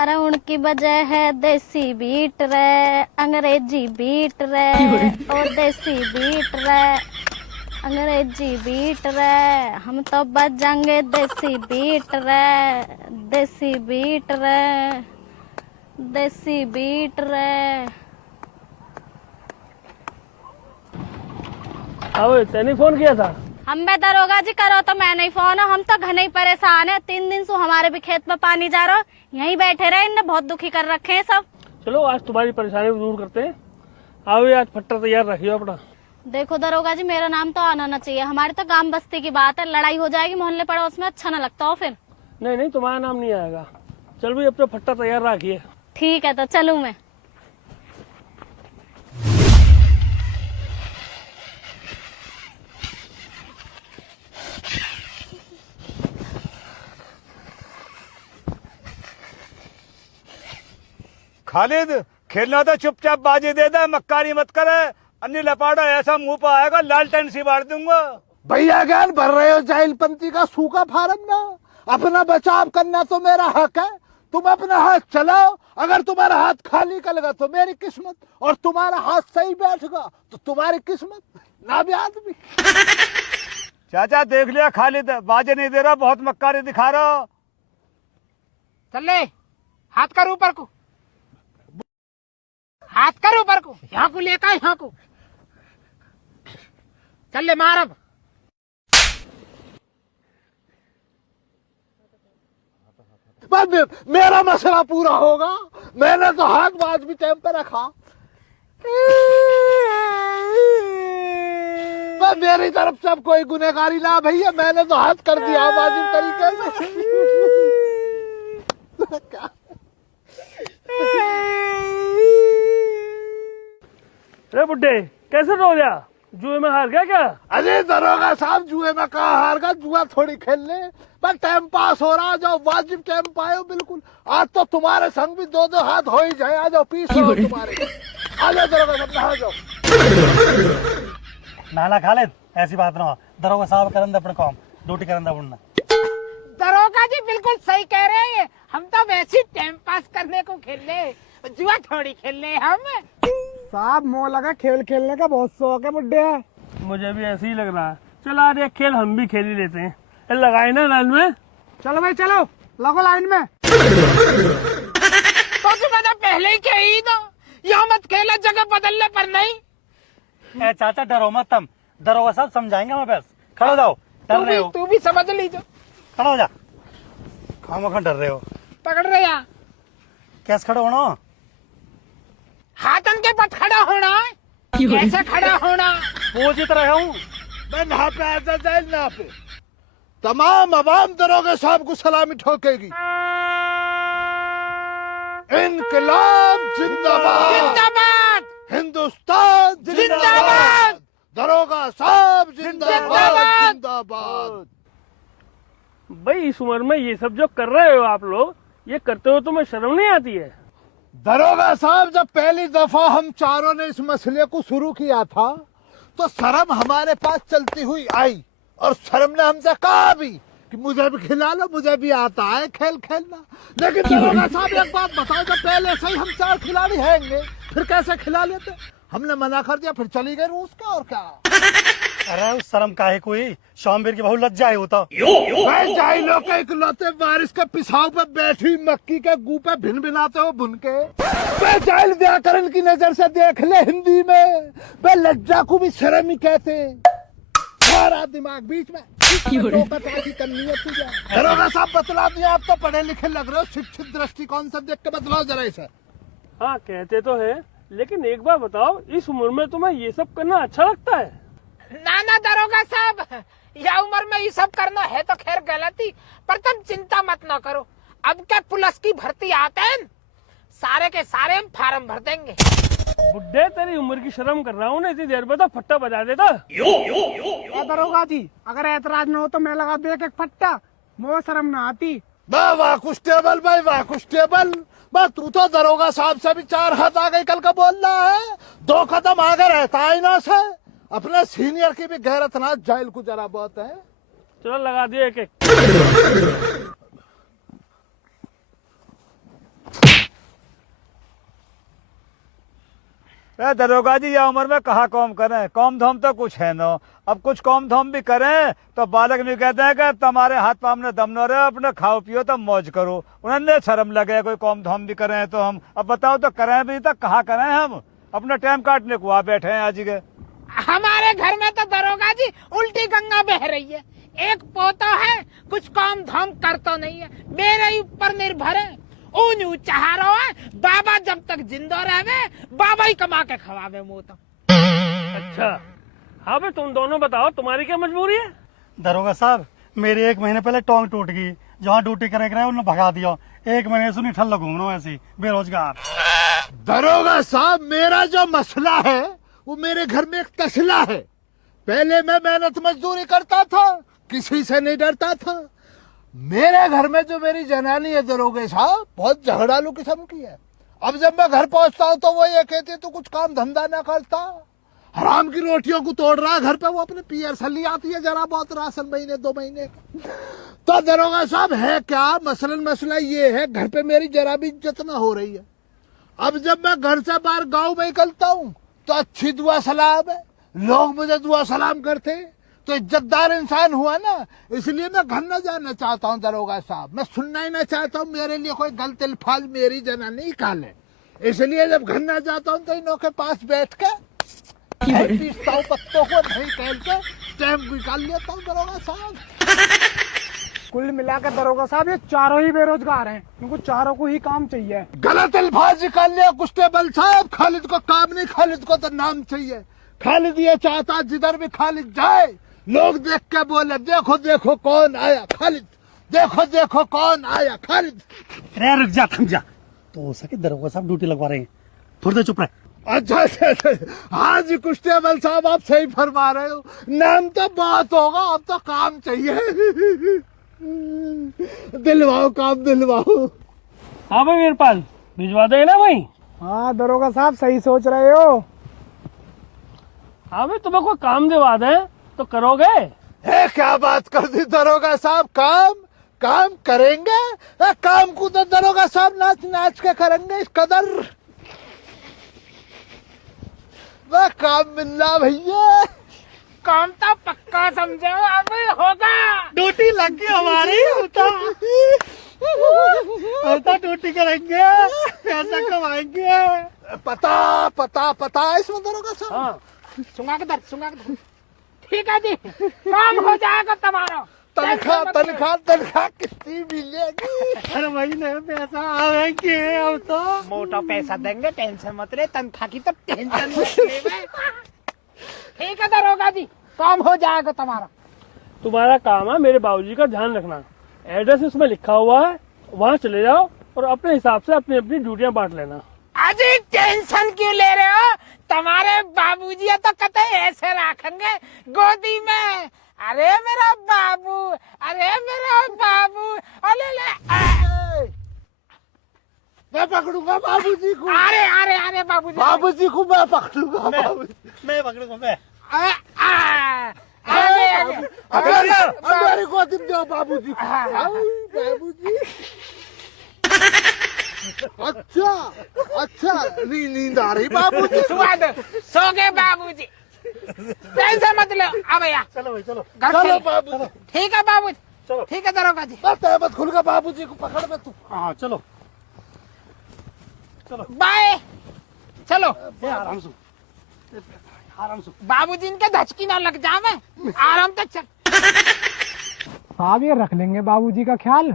अरे उनकी वजह है देसी बीट रे, अंग्रेजी बीट रे, और देसी बीट रे, अंग्रेजी बीट रे। हम तो बजाएंगे देसी बीट रे, देसी बीट रे, देसी बीट रे। अब तेने फोन किया था? हम बे दरोगा जी करो तो मैं नहीं फोन, हम तो घने ही परेशान है। 3 दिन से हमारे भी खेत में पानी जा रहा, यहीं बैठे रहे, इनने बहुत दुखी कर रखे हैं सब। चलो आज तुम्हारी परेशानी दूर करते हैं। आओ आज फट्टा तैयार रखियो अपना। देखो दरोगा जी, मेरा नाम तो आना ना चाहिए, हमारी तो गांव बस्ती की बात है, लड़ाई हो जाएगी मोहल्ले पड़ोस में, अच्छा ना लगता हो फिर। नहीं नहीं, तुम्हारा नाम नहीं आएगा। चल भाई अपना फट्टा तैयार रखिए। ठीक है तो चलूं मैं। खालिद, खेलना तो चुपचाप बाजी दे दे, मक्कारी मत करे। अन्य लपाड़ा ऐसा मुंह पर आएगा लालटेन सी बांट दूंगा। भैया ज्ञान भर रहे हो जाहिलपंथी का सूखा फार्म ना। अपना बचाव करना तो मेरा हक है, तुम अपना हाथ चलाओ। अगर तुम्हारा हाथ खाली करेगा तो मेरी किस्मत, और तुम्हारा हाथ सही बैठेगा तो तुम्हारी किस्मत ना भी आदमी। चाचा देख लिया, खालिद बाजे नहीं दे रहा, बहुत मक्कारी दिखा रहा। चल ले, हाथ कर ऊपर को, हाथ कर ऊपर को, यहाँ को लेकर यहाँ को। चल ले मार अब। मेरा मसला पूरा होगा। मैंने तो हाथ बाज भी टाइम पे रखा। मेरी तरफ से अब कोई गुनहगारी ना भैया, मैंने तो हाथ कर दिया वाजिब तरीके से। अरे बुड्ढे कैसे रो गया? जुए में हार गया क्या? अरे दरोगा साहब, जुए में कहा हार गया, जुआ थोड़ी खेल ले, बस टाइम पास हो रहा। जाओ वाजिब टाइम पाए बिल्कुल। आज तो तुम्हारे संग भी 2-2 हाथ हो ही जाए। आ जाओ पीस लो तुम्हारे। आ जाओ दरोगा साहब, नहा जाओ। ना खालिद ऐसी बात ना हो, दरोगा साहब करन दे अपने काम, ड्यूटी करन दे उन्हें। दरोगा जी बिल्कुल सही कह रहे हैं, हम तो वैसे ही टाइम पास करने को खेल ले, जुआ थोड़ी खेल ले हम। साहब मोह लगा, खेल खेलने का बहुत शौक है बुड्ढे। मुझे भी ऐसे ही लग रहा है। चलो आज एक खेल हम भी खेल ही लेते हैं। लगाए ना लाइन में? चलो भाई चलो, लगो लाइन में। तो तुम्हें पहले ही कही तो, यहाँ मत खेला, जगह बदलने पर नहीं। ए चाचा डरो मत, तुम दरोगा साहब समझाएंगे हमें। बस खड़ो जाओ, डर रहे हो। तू भी समझ लीजिए। खड़ो जा, खामोखा डर रहे हो। पकड़ रहे यहाँ, कैसे खड़ो होना? हाथन के पट खड़ा होना, कैसे खड़ा होना? वो जित रहा हूँ मैं नहा पे आजा जाए, नहा पे तमाम अवाम दरोगा साहब को सलामी ठोकेगी। इनकलाब जिंदाबाद, जिंदाबाद, हिंदुस्तान जिंदाबाद, दरोगा साहब जिंदाबाद, जिंदाबाद। जिंदाबाद। भाई इस उम्र में ये सब जो कर रहे हो आप लोग, ये करते हो तुम्हें शर्म नहीं आती है? दरोगा साहब, जब पहली दफा हम चारों ने इस मसले को शुरू किया था तो शर्म हमारे पास चलती हुई आई, और शर्म ने हमसे कहा भी कि मुझे भी खिला लो, मुझे भी आता है खेल खेलना। लेकिन दरोगा साहब एक बात बताओ, जब पहले से ही हम 4 खिलाड़ी हैंगे, फिर कैसे खिला लेते? हमने मना कर दिया, फिर चली गई रूस का, और क्या। अरे उस शर्म काहे कोई, शामवीर की बहू लज्जा है होता। जाहिलों के इकलौते बारिश के पिसाव पे बैठी मक्की के गू पे भिन भिनाते हो भुन के। जाहिल व्याकरण की नजर से देख ले हिंदी में, वे लज्जा को भी शर्म ही कहते। सारा दिमाग बीच में करनी है तुझे। दरोगा साहब बतला दिया, आप तो पढ़े लिखे लग रहे हो, शिक्षित दृष्टिकोण से देख के बतलाओ जरा इसे। हाँ कहते तो है, लेकिन एक बार बताओ, इस उम्र में तुम्हें ये सब करना अच्छा लगता है? ना ना दरोगा साहब, यह उम्र में ये सब करना है तो खैर गलती, पर तुम चिंता मत ना करो। अब क्या पुलिस की भर्ती आते हैं, सारे के सारे हम फार्म भर देंगे। बुड्ढे तेरी उम्र की शर्म कर रहा हूँ ना, इतनी देर में तो फट्टा बजा देता। दरोगा जी अगर ऐतराज न हो तो मैं लगा दे एक फट्टा, मोह शर्म ना आती। वाह कुश्तेबल भाई, वाह कुश्तेबल। बस तू तो दरोगा साहब से भी 4 हाथ आगे कल का बोल रहा है, 2 कदम आगे रहता है ना से। अपने सीनियर की भी गैरत ना जाहिल को जरा बहुत है। चलो लगा दिए एक एक। दरोगा जी ये उम्र में कहाँ कौम करें, कौम धोम तो कुछ है ना। अब कुछ कौम धोम भी करें तो बालक भी कहते हैं कि तुम्हारे हाथ पाँव में दम न रहे, अपने खाओ पियो तो मौज करो। उन्हें शर्म लगे कोई कौम धोम भी करें तो हम अब बताओ तो करें भी तो कहाँ करें, हम अपना टाइम काटने को वहाँ बैठे हैं आज के। हमारे घर में तो दरोगा जी उल्टी गंगा बह रही है। एक पोता है, कुछ काम धाम करता नहीं है, मेरे ऊपर निर्भर है। ऊन चाह रहा है बाबा जब तक जिंदा रहे बाबा ही कमा के खवावे मुँह तो। अच्छा हाँ भाई, तुम दोनों बताओ तुम्हारी क्या मजबूरी है? दरोगा साहब मेरी 1 महीने पहले टोंग टूट गई, जहाँ ड्यूटी करे उन्होंने भगा दिया। 1 महीने से नहीं ठल्ला घूम रहा हूँ ऐसी बेरोजगार। दरोगा साहब मेरा जो मसला है वो मेरे घर में एक तसला है। पहले मैं मेहनत मजदूरी करता था, किसी से नहीं डरता था। मेरे घर में जो मेरी जनानी है दरोगे साहब बहुत झगड़ालू किस्म की है। अब जब मैं घर पहुंचता हूँ तो वो ये कहती है तू कुछ काम धंधा ना करता, हराम की रोटियों को तोड़ रहा है घर पे। वो अपने पियर सली आती है जरा बहुत राशन महीने 2 महीने का। तो दरोगा साहब है क्या मसलन, मसला ये है घर पे मेरी जरा भी इज्जत ना हो रही है। अब जब मैं घर से बाहर गाँव में निकलता हूँ तो अच्छी दुआ सलाम है, लोग मुझे दुआ सलाम करते हैं तो इज्जतदार इंसान हुआ ना। इसलिए मैं घर न जाना चाहता हूँ दरोगा साहब, मैं सुनना ही ना चाहता हूँ मेरे लिए कोई गलत अल्फाज मेरी जनानी निकाले। इसलिए जब घर न जाता हूँ तो इनों के पास बैठ के पीसता हूँ पत्तों को, दही कहल के टाइम निकाल लेता हूँ दरोगा साहब। कुल मिलाकर दरोगा साहब ये चारों ही बेरोजगार हैं, इनको चारों को ही काम चाहिए। गलत अल्फाज निकाल लिया कुश्तेबल साहब। खालिद को काम नहीं, खालिद को तो नाम चाहिए। खालिद ये चाहता जिधर भी खालिद जाए लोग देख के बोले देखो देखो कौन आया खालिद, देखो देखो कौन आया खालिद। अरे रुक जा, थम जा। तो हो सके दरोगा साहब ड्यूटी लगवा रहे हैं, थोड़ी देर चुप रहे। अच्छा हाँ जी कुश्तेबल साहब आप सही फरमा रहे हो। नाम तो बात होगा, अब तो काम चाहिए। दिलवाओ काम दिलवाओ। हाँ भाई वीरपाल भिजवा देना भाई। हाँ दरोगा साहब सही सोच रहे हो। हाँ भाई तुम्हें कोई काम दिवा दे तो करोगे? है क्या बात कर दी दरोगा साहब, काम काम करेंगे। काम को तो दरोगा साहब नाच नाच के करेंगे। इस कदर वह काम मिलना भैया। काम तो पक्का समझो अब होगा। ड्यूटी लग गई हमारी, उता ड्यूटी करेंगे, पैसा कमाएंगे। पता पता पता इसमें दरोगा साहब। हाँ सुंगा के दर, सुंगा के दर। ठीक है जी, काम हो जाएगा तुम्हारा। तनख्वाह तनख्वाह तनख्वाह कितनी मिलेगी? हर महीने पैसा आएंगे अब तो। मोटा पैसा देंगे, टेंशन मत ले। तनख्वाह की तो टेंशन मत ले। ठीक है दरोगा जी, काम हो जाएगा तुम्हारा। तुम्हारा काम है मेरे बाबूजी का ध्यान रखना। एड्रेस उसमें लिखा हुआ है, वहाँ चले जाओ और अपने हिसाब से अपनी अपनी ड्यूटियाँ बांट लेना। अजी टेंशन क्यों ले रहे हो? तुम्हारे बाबूजी तो कते ऐसे रखेंगे गोदी में। अरे मेरा बाबू, अरे मेरा बाबू, अरे ले। मैं पकड़ूंगा बाबूजी को। अरे अरे अरे बाबूजी, बाबूजी को मैं पकड़ूंगा। मैं पकड़ूंगा मैं। मेरी गोदी में दो बाबूजी को। बाबूजी अच्छा अच्छा नींद आ रही बाबूजी। सो गए बाबूजी, टेंशन मत लो। अब भैया चलो भाई चलो। चलो बाबूजी। ठीक है बाबूजी, चलो। ठीक है दरोगा जी। मत खुलगा बाबूजी को पकड़ में तू। हाँ चलो बाय। चलो आराम से, आराम से। बाबूजी इनके धचकी ना लग जावे, आराम से चल। साहब ये रख लेंगे बाबूजी का ख्याल।